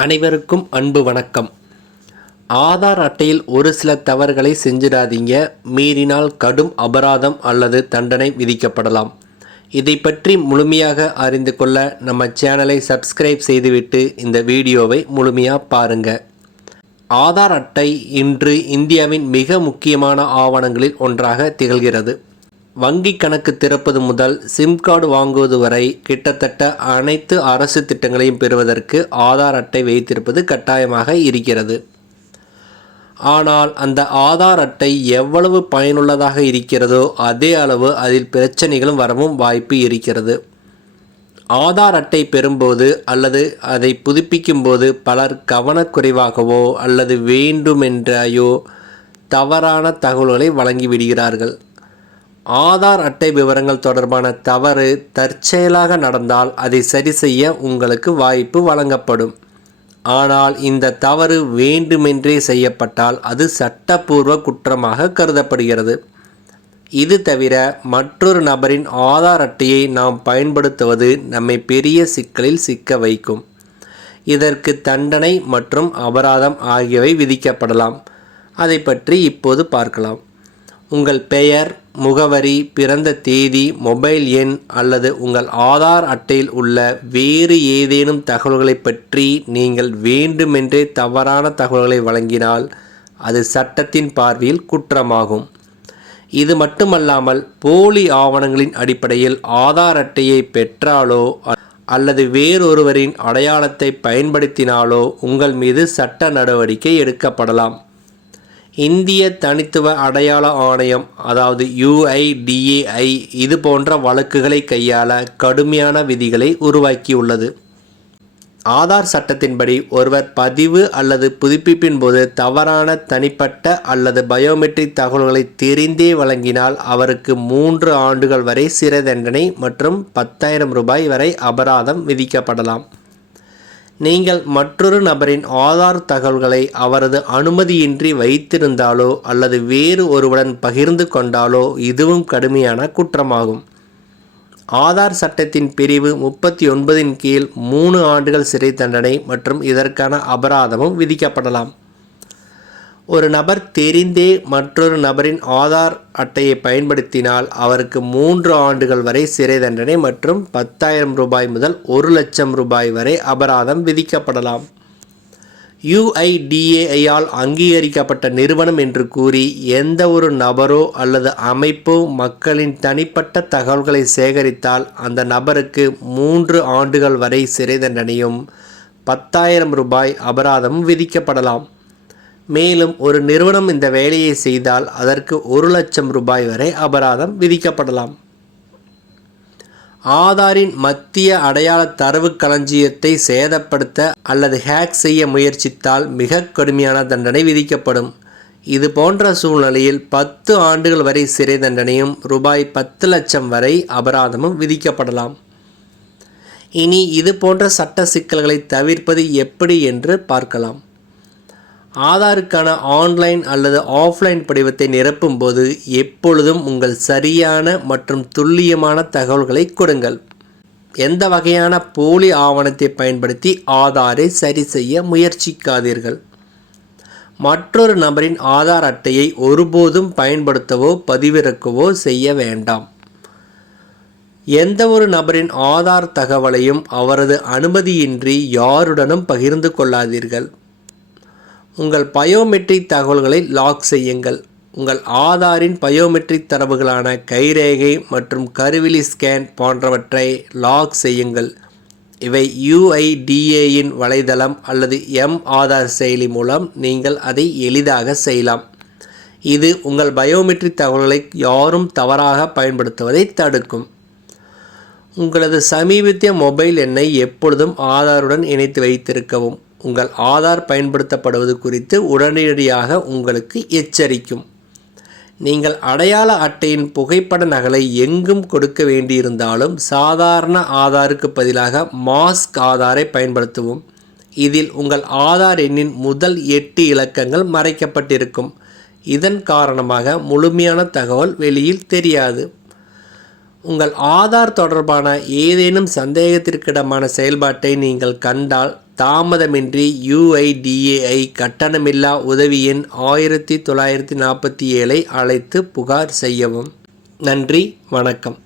அனைவருக்கும் அன்பு வணக்கம். ஆதார் அட்டையில் ஒரு சில தவறுகளை செஞ்சிடாதீங்க. மீறினால் கடும் அபராதம் அல்லது தண்டனை விதிக்கப்படலாம். இதை பற்றி முழுமையாக அறிந்து கொள்ள நம்ம சேனலை சப்ஸ்கிரைப் செய்துவிட்டு இந்த வீடியோவை முழுமையாக பாருங்க. ஆதார் அட்டை இன்று இந்தியாவின் மிக முக்கியமான ஆவணங்களில் ஒன்றாக திகழ்கிறது. வங்கி கணக்கு திறப்பது முதல் சிம் கார்டு வாங்குவது வரை கிட்டத்தட்ட அனைத்து அரசு திட்டங்களையும் பெறுவதற்கு ஆதார் அட்டை வைத்திருப்பது கட்டாயமாக இருக்கிறது. ஆனால் அந்த ஆதார் அட்டை எவ்வளவு பயனுள்ளதாக இருக்கிறதோ அதே அளவு அதில் பிரச்சனைகளும் வரவும் வாய்ப்பு இருக்கிறது. ஆதார் அட்டை பெறும்போது அல்லது அதை புதுப்பிக்கும் போது பலர் கவனக்குறைவாகவோ அல்லது வேண்டுமென்றாயோ தவறான தகவல்களை வழங்கிவிடுகிறார்கள். ஆதார் அட்டை விவரங்கள் தொடர்பான தவறு தற்செயலாக நடந்தால் அதை சரி செய்ய உங்களுக்கு வாய்ப்பு வழங்கப்படும். ஆனால் இந்த தவறு வேண்டுமென்றே செய்யப்பட்டால் அது சட்டப்பூர்வ குற்றமாக கருதப்படுகிறது. இது தவிர மற்றொரு நபரின் ஆதார் அட்டையை நாம் பயன்படுத்துவது நம்மை பெரிய சிக்கலில் சிக்க வைக்கும். இதற்கு தண்டனை மற்றும் அபராதம் ஆகியவை விதிக்கப்படலாம். அதை பற்றி இப்போது பார்க்கலாம். உங்கள் பெயர், முகவரி, பிறந்த தேதி, மொபைல் எண் அல்லது உங்கள் ஆதார் அட்டையில் உள்ள வேறு ஏதேனும் தகவல்களை பற்றி நீங்கள் வேண்டுமென்றே தவறான தகவல்களை வழங்கினால் அது சட்டத்தின் பார்வையில் குற்றமாகும். இது மட்டுமல்லாமல் போலி ஆவணங்களின் அடிப்படையில் ஆதார் அட்டையை பெற்றாலோ அல்லது வேறொருவரின் அடையாளத்தை பயன்படுத்தினாலோ உங்கள் மீது சட்ட நடவடிக்கை எடுக்கப்படலாம். இந்திய தனித்துவ அடையாள ஆணையம் அதாவது UIDAI இது போன்ற வழக்குகளை கையாள கடுமையான விதிகளை உருவாக்கியுள்ளது. ஆதார் சட்டத்தின்படி ஒருவர் பதிவு அல்லது புதுப்பிப்பின் போது தவறான தனிப்பட்ட அல்லது பயோமெட்ரிக் தகவல்களை தெரிந்தே வழங்கினால் அவருக்கு 3 ஆண்டுகள் வரை சிறை தண்டனை மற்றும் 10,000 ரூபாய் வரை அபராதம் விதிக்கப்படலாம். நீங்கள் மற்றொரு நபரின் ஆதார் தகவல்களை அவரது அனுமதியின்றி வைத்திருந்தாலோ அல்லது வேறு ஒருவருடன் பகிர்ந்து கொண்டாலோ இதுவும் கடுமையான குற்றமாகும். ஆதார் சட்டத்தின் பிரிவு 39 கீழ் 3 ஆண்டுகள் சிறை தண்டனை மற்றும் இதற்கான அபராதமும் விதிக்கப்படலாம். ஒரு நபர் தெரிந்தே மற்றொரு நபரின் ஆதார் அட்டையை பயன்படுத்தினால் அவருக்கு 3 ஆண்டுகள் வரை சிறை தண்டனை மற்றும் 10,000 ரூபாய் முதல் 1,00,000 ரூபாய் வரை அபராதம் விதிக்கப்படலாம். UIDAI-ஆல் அங்கீகரிக்கப்பட்ட நிறுவனம் என்று கூறி எந்த ஒரு நபரோ அல்லது அமைப்போ மக்களின் தனிப்பட்ட தகவல்களை சேகரித்தால் அந்த நபருக்கு 3 ஆண்டுகள் வரை சிறை தண்டனையும் 10,000 ரூபாய் அபராதமும் விதிக்கப்படலாம். மேலும் ஒரு நிறுவனம் இந்த வேலையை செய்தால் அதற்கு 1,00,000 ரூபாய் வரை அபராதம் விதிக்கப்படலாம். ஆதாரின் மத்திய அடையாள தரவு களஞ்சியத்தை சேதப்படுத்த அல்லது ஹேக் செய்ய முயற்சித்தால் மிக கடுமையான தண்டனை விதிக்கப்படும். இது போன்ற சூழ்நிலையில் 10 ஆண்டுகள் வரை சிறை தண்டனையும் ரூபாய் 10,00,000 வரை அபராதமும் விதிக்கப்படலாம். இனி இது போன்ற சட்ட சிக்கல்களை தவிர்ப்பது எப்படி என்று பார்க்கலாம். ஆதாருக்கான ஆன்லைன் அல்லது ஆஃப்லைன் படிவத்தை நிரப்பும் போது எப்பொழுதும் உங்கள் சரியான மற்றும் துல்லியமான தகவல்களை கொடுங்கள். எந்த வகையான போலி ஆவணத்தை பயன்படுத்தி ஆதாரை சரி செய்ய முயற்சிக்காதீர்கள். மற்றொரு நபரின் ஆதார் அட்டையை ஒருபோதும் பயன்படுத்தவோ பதிவிறக்கவோ செய்ய வேண்டாம். எந்த ஒரு நபரின் ஆதார் தகவலையும் அவரது அனுமதியின்றி யாருடனும் பகிர்ந்து கொள்ளாதீர்கள். உங்கள் பயோமெட்ரிக் தகவல்களை லாக் செய்யுங்கள். உங்கள் ஆதாரின் பயோமெட்ரிக் தரவுகளான கைரேகை மற்றும் கருவிழி ஸ்கேன் போன்றவற்றை லாக் செய்யுங்கள். இவை UIDAI-இன் வலைதளம் அல்லது ஆதார் செயலி மூலம் நீங்கள் அதை எளிதாக செய்யலாம். இது உங்கள் பயோமெட்ரிக் தகவல்களை யாரும் தவறாக பயன்படுத்துவதை தடுக்கும். உங்களது சமீபத்திய மொபைல் எண்ணை எப்பொழுதும் ஆதாருடன் இணைத்து வைத்திருக்கவும். உங்கள் ஆதார் பயன்படுத்தப்படுவது குறித்து உடனடியாக உங்களுக்கு எச்சரிக்கும். நீங்கள் அடையாள அட்டையின் புகைப்பட நகலை எங்கும் கொடுக்க வேண்டியிருந்தாலும் சாதாரண ஆதாருக்கு பதிலாக மாஸ்க் ஆதாரை பயன்படுத்தவும். இதில் உங்கள் ஆதார் எண்ணின் முதல் 8 இலக்கங்கள் மறைக்கப்பட்டிருக்கும். இதன் காரணமாக முழுமையான தகவல் வெளியில் தெரியாது. உங்கள் ஆதார் தொடர்பான ஏதேனும் சந்தேகத்திற்கிடமான செயல்பாட்டை நீங்கள் கண்டால் தாமதமின்றி UIDAI கட்டணமில்லா உதவி எண் 1947 அழைத்து புகார் செய்யவும். நன்றி, வணக்கம்.